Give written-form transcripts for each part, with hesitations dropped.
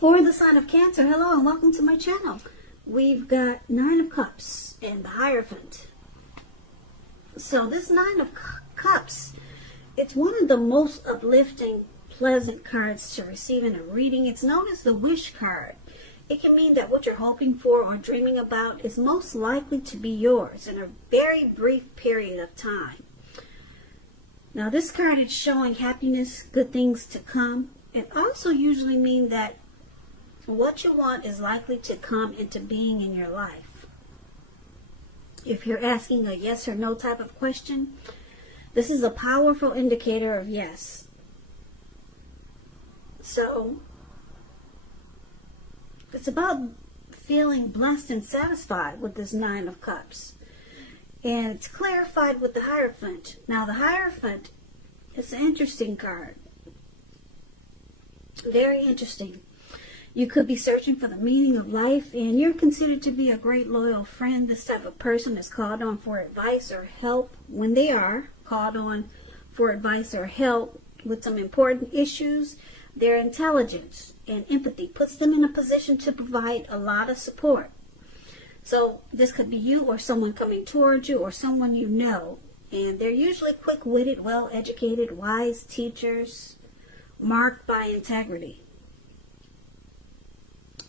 For the sign of Cancer, hello and welcome to my channel. We've got Nine of Cups and the Hierophant. So this Nine of Cups, it's one of the most uplifting, pleasant cards to receive in a reading. It's known as the wish card. It can mean that what you're hoping for or dreaming about is most likely to be yours in a very brief period of time. Now this card is showing happiness, good things to come. It also usually means that what you want is likely to come into being in your life. If you're asking a yes or no type of question, this is a powerful indicator of yes. So, it's about feeling blessed and satisfied with this Nine of Cups. And it's clarified with the Hierophant. Now, the Hierophant is an interesting card. Very interesting. You could be searching for the meaning of life, and you're considered to be a great loyal friend. This type of person is called on for advice or help when they are called on for advice or help with some important issues. Their intelligence and empathy puts them in a position to provide a lot of support. So this could be you or someone coming towards you or someone you know. And they're usually quick-witted, well-educated, wise teachers, marked by integrity.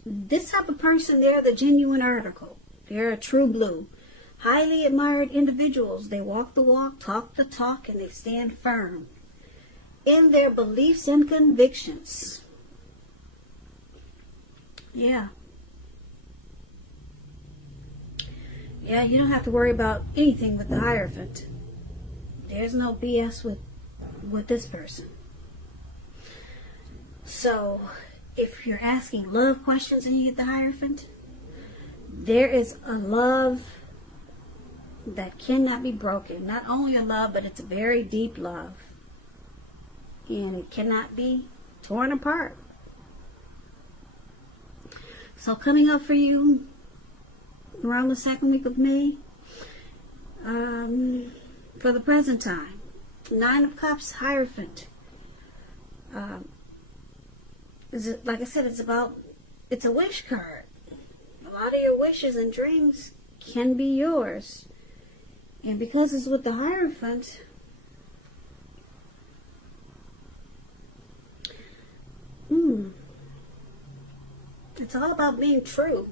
This type of person, they're the genuine article. They're a true blue. Highly admired individuals. They walk the walk, talk the talk, and they stand firm in their beliefs and convictions. Yeah, you don't have to worry about anything with the Hierophant. There's no BS with this person. So, if you're asking love questions and you get the Hierophant, there is a love that cannot be broken. Not only a love, but it's a very deep love. And it cannot be torn apart. So coming up for you around the second week of May, for the present time, Nine of Cups, Hierophant. Like I said, it's a wish card. A lot of your wishes and dreams can be yours. And because it's with the Hierophant, it's all about being true.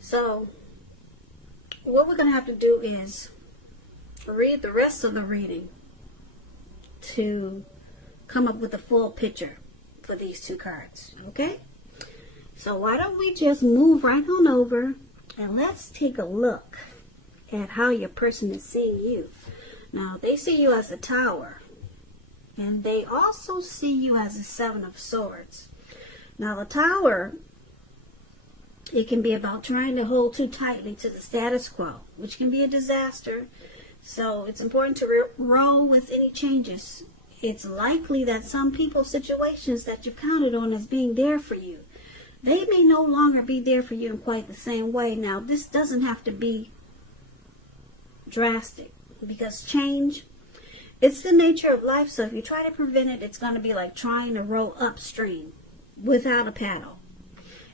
So, what we're going to have to do is read the rest of the reading to come up with a full picture for these two cards. Okay? So, why don't we just move right on over and let's take a look at how your person is seeing you. Now, they see you as a Tower. And they also see you as a Seven of Swords. Now, the Tower, it can be about trying to hold too tightly to the status quo, which can be a disaster. So it's important to roll with any changes. It's likely that some people's situations that you've counted on as being there for you, they may no longer be there for you in quite the same way. Now, this doesn't have to be drastic, because change, it's the nature of life. So if you try to prevent it, it's going to be like trying to row upstream without a paddle.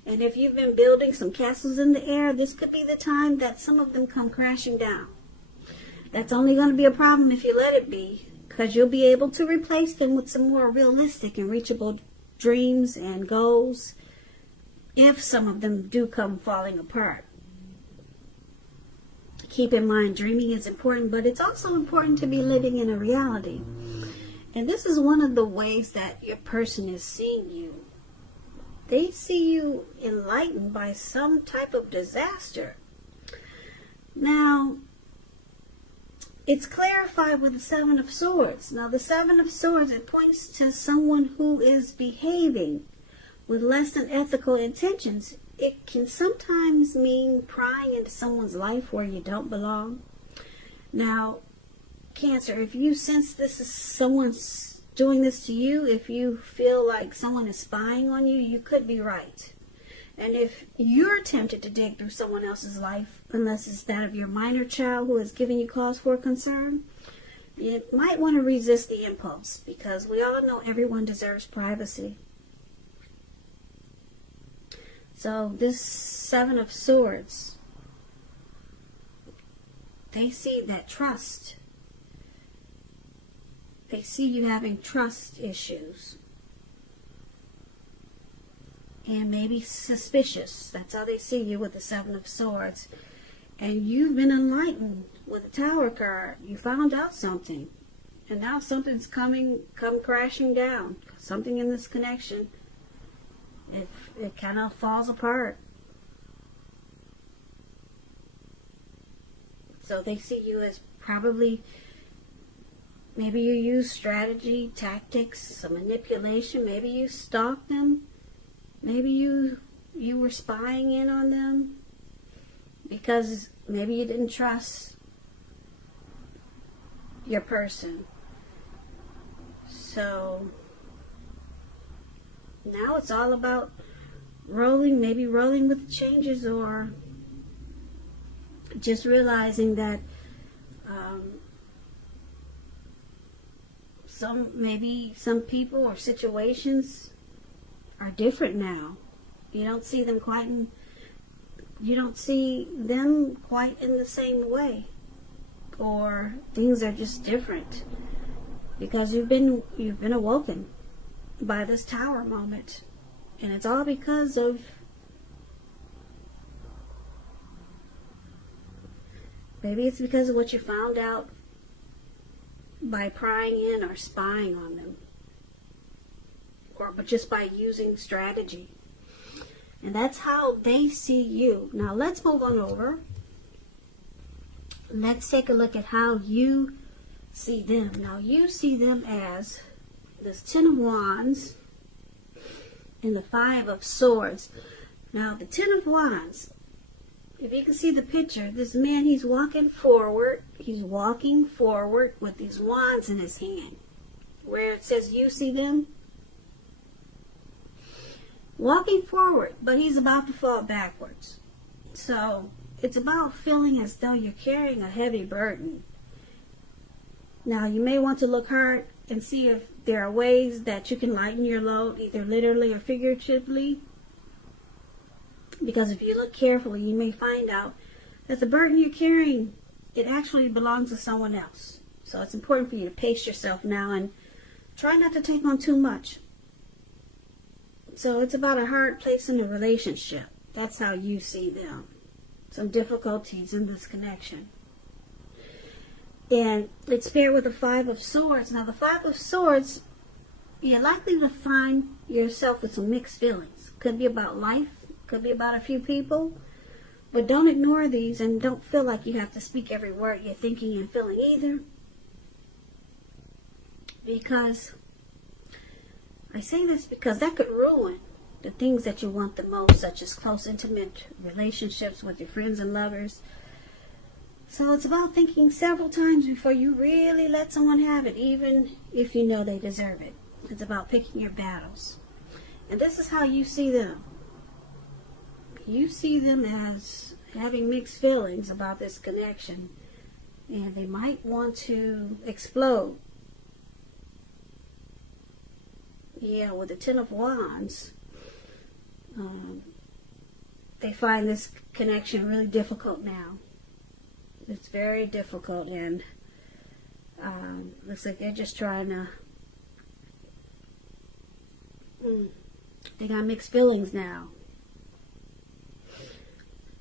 And if you've been building some castles in the air, this could be the time that some of them come crashing down. That's only going to be a problem if you let it be, because you'll be able to replace them with some more realistic and reachable dreams and goals if some of them do come falling apart. Keep in mind, dreaming is important, but it's also important to be living in a reality. And this is one of the ways that your person is seeing you. They see you enlightened by some type of disaster. Now, it's clarified with the Seven of Swords. Now, the Seven of Swords, it points to someone who is behaving with less than ethical intentions. It can sometimes mean prying into someone's life where you don't belong. Now, Cancer, if you sense this is someone's doing this to you, if you feel like someone is spying on you, you could be right. And if you're tempted to dig through someone else's life, unless it's that of your minor child who is giving you cause for concern, you might want to resist the impulse, because we all know everyone deserves privacy. So this Seven of Swords, they see that trust. They see you having trust issues. And maybe suspicious. That's how they see you with the Seven of Swords. And you've been enlightened with the Tower card. You found out something. And now something's come crashing down. Something in this connection. It kind of falls apart. So they see you as probably, maybe you use strategy, tactics, some manipulation. Maybe you stalked them. Maybe you were spying in on them. Because maybe you didn't trust your person. So now it's all about maybe rolling with the changes, or just realizing that some people or situations are different now. You don't see them quite in the same way, or things are just different because you've been awoken by this Tower moment, and it's all because of maybe it's because of what you found out by prying in or spying on them, but just by using strategy. And that's how they see you. Now let's move on over. Let's take a look at how you see them. Now you see them as this Ten of Wands and the Five of Swords. Now the Ten of Wands, if you can see the picture, this man, he's walking forward. He's walking forward with these wands in his hand. Where it says you see them, walking forward, but he's about to fall backwards. So it's about feeling as though you're carrying a heavy burden. Now you may want to look hard and see if there are ways that you can lighten your load, either literally or figuratively. Because if you look carefully, you may find out that the burden you're carrying, it actually belongs to someone else. So it's important for you to pace yourself now and try not to take on too much. So it's about a hard place in a relationship. That's how you see them. Some difficulties in this connection. And it's paired with the Five of Swords. Now the Five of Swords, you're likely to find yourself with some mixed feelings. Could be about life. Could be about a few people. But don't ignore these and don't feel like you have to speak every word you're thinking and feeling either. Because I say this because that could ruin the things that you want the most, such as close, intimate relationships with your friends and lovers. So it's about thinking several times before you really let someone have it, even if you know they deserve it. It's about picking your battles. And this is how you see them. You see them as having mixed feelings about this connection, and they might want to explode. Yeah, with the Ten of Wands, they find this connection really difficult now. It's very difficult, and looks like they're just trying to, they got mixed feelings now.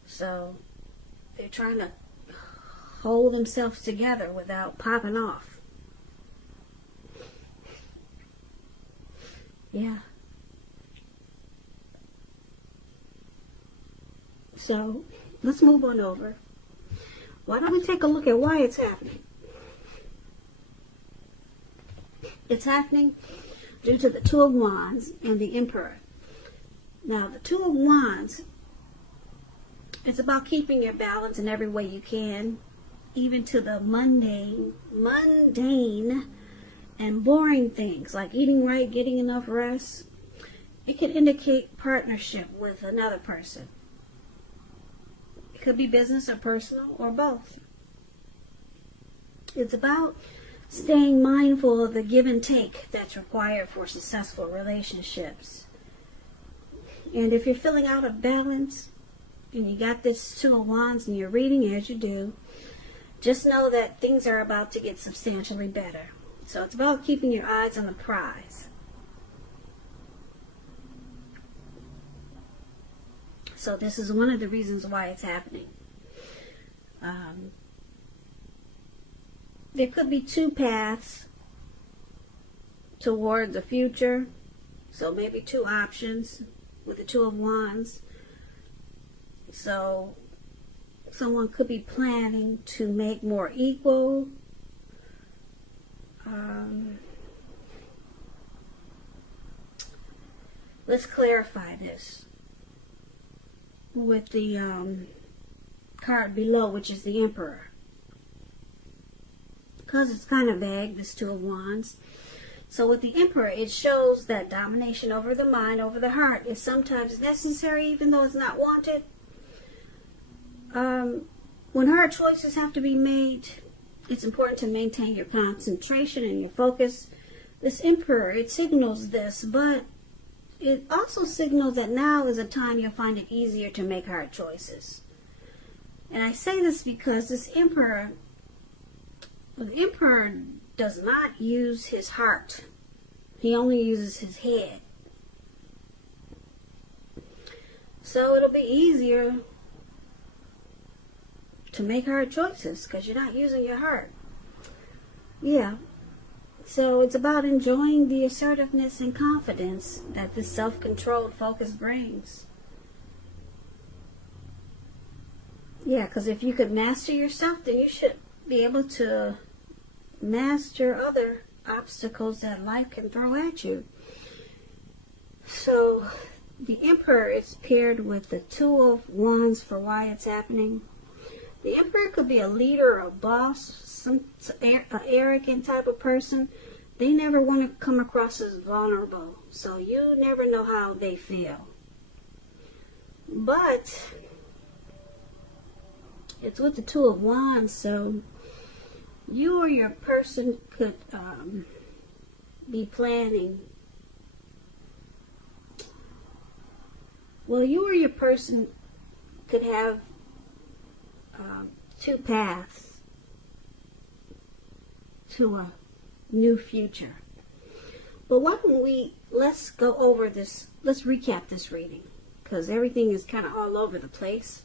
So they're trying to hold themselves together without popping off. Yeah. So let's move on over. Why don't we take a look at why it's happening? It's happening due to the Two of Wands and the Emperor. Now the Two of Wands, it's about keeping your balance in every way you can, even to the mundane and boring things like eating right, getting enough rest. It can indicate partnership with another person. It could be business or personal or both. It's about staying mindful of the give and take that's required for successful relationships. And if you're feeling out of balance and you got this Two of Wands and you're reading as you do, just know that things are about to get substantially better. So it's about keeping your eyes on the prize. So this is one of the reasons why it's happening. There could be two paths toward the future. So maybe two options with the Two of Wands. So someone could be planning to make more equal. Let's clarify this with the card below, which is the Emperor. Because it's kind of vague, this Two of Wands. So with the Emperor, it shows that domination over the mind, over the heart, is sometimes necessary, even though it's not wanted. When hard choices have to be made, it's important to maintain your concentration and your focus. This Emperor, it signals this, but it also signals that now is a time you'll find it easier to make hard choices. And I say this because this Emperor, the Emperor does not use his heart. He only uses his head. So it'll be easier to make hard choices because you're not using your heart. Yeah. So it's about enjoying the assertiveness and confidence that this self-controlled focus brings. Yeah, because if you could master yourself, then you should be able to master other obstacles that life can throw at you. So the Emperor is paired with the Two of Wands for why it's happening. The Emperor could be a leader, a boss, an arrogant type of person. They never want to come across as vulnerable, so you never know how they feel. But it's with the Two of Wands, so you or your person could be planning. Well, you or your person could have two paths to a new future. But why don't let's go over this, let's recap this reading, because everything is kind of all over the place.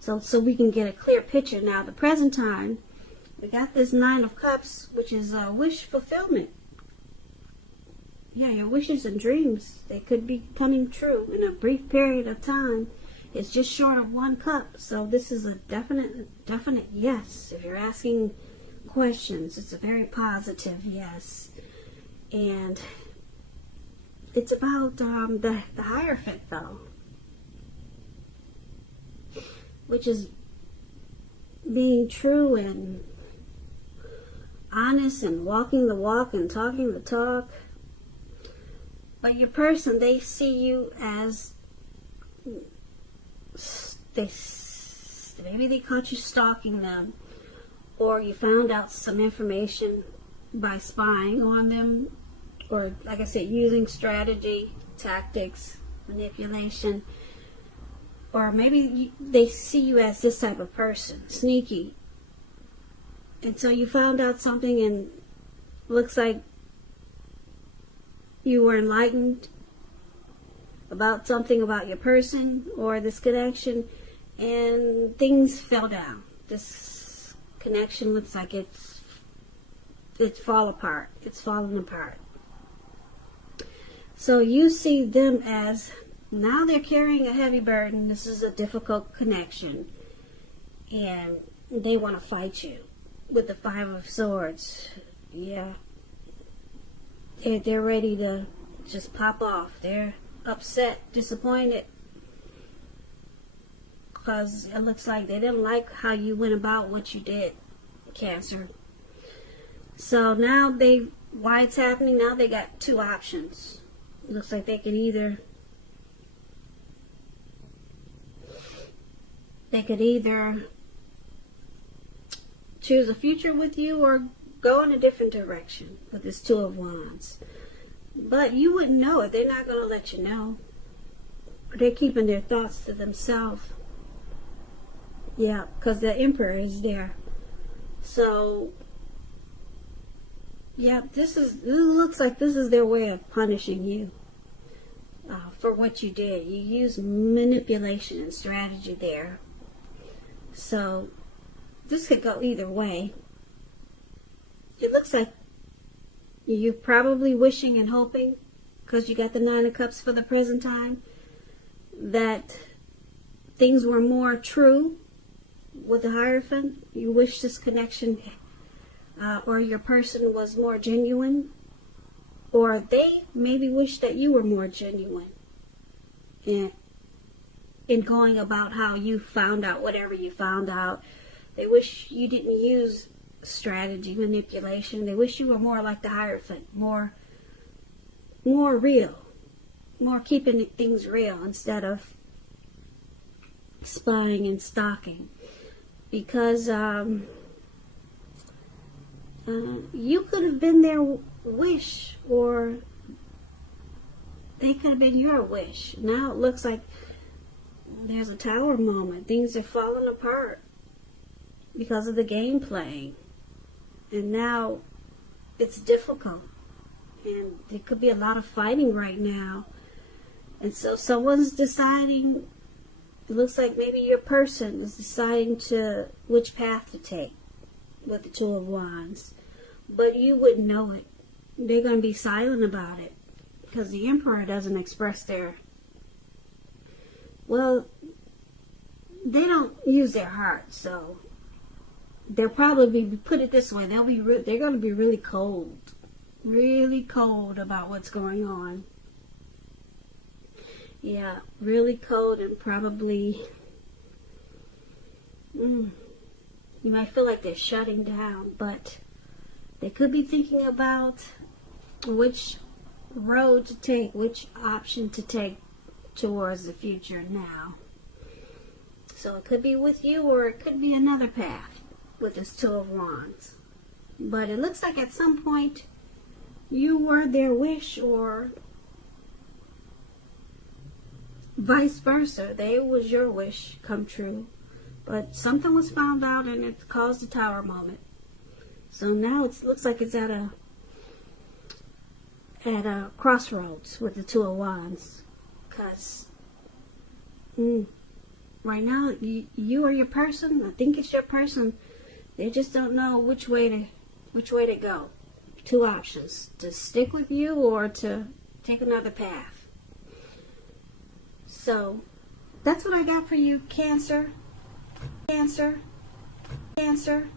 So we can get a clear picture now. The present time, we got this Nine of Cups, which is wish fulfillment. Yeah, your wishes and dreams, they could be coming true in a brief period of time. It's just short of one cup. So this is a definite yes. If you're asking questions, it's a very positive yes. And it's about the Hierophant, though, which is being true and honest and walking the walk and talking the talk. But your person, they see you as, maybe they caught you stalking them, or you found out some information by spying on them, or like I said, using strategy, tactics, manipulation. Or maybe they see you as this type of person, sneaky. And so you found out something and looks like you were enlightened about something about your person or this connection, and things fell down. This connection looks like it's falling apart. So you see them as, now they're carrying a heavy burden. This is a difficult connection, and they want to fight you with the Five of Swords. Yeah, they're ready to just pop off. They're upset, disappointed, because it looks like they didn't like how you went about what you did, Cancer. So now why it's happening, now they got two options. It looks like they could either choose a future with you or go in a different direction with this Two of Wands. But you wouldn't know it. They're not going to let you know. They're keeping their thoughts to themselves. Yeah, because the Emperor is there. So, yeah, it looks like this is their way of punishing you for what you did. You used manipulation and strategy there. So, this could go either way. It looks like you're probably wishing and hoping, because you got the Nine of Cups for the present time, that things were more true with the Hierophant. You wish this connection or your person was more genuine, or they maybe wish that you were more genuine in going about how you found out whatever you found out. They wish you didn't use strategy, manipulation. They wish you were more like the Hierophant, more real, more keeping things real instead of spying and stalking. Because you could have been their wish, or they could have been your wish. Now it looks like there's a Tower moment. Things are falling apart because of the game playing. And now it's difficult. And there could be a lot of fighting right now. And so someone's deciding, it looks like maybe your person is deciding which path to take with the Two of Wands. But you wouldn't know it. They're going to be silent about it, because the Emperor doesn't express they don't use their heart. So they'll probably put it this way, they're going to be really cold about what's going on. Yeah, really cold, and probably you might feel like they're shutting down, but they could be thinking about which road to take, which option to take towards the future now. So it could be with you, or it could be another path with this Two of Wands. But it looks like at some point you were their wish, or vice versa. They was your wish come true. But something was found out, and it caused a Tower moment. So now it looks like it's at a crossroads with the Two of Wands. Because right now, you or your person, I think it's your person, they just don't know which way to go. Two options: to stick with you or to take another path. So that's what I got for you, Cancer. Cancer. Cancer.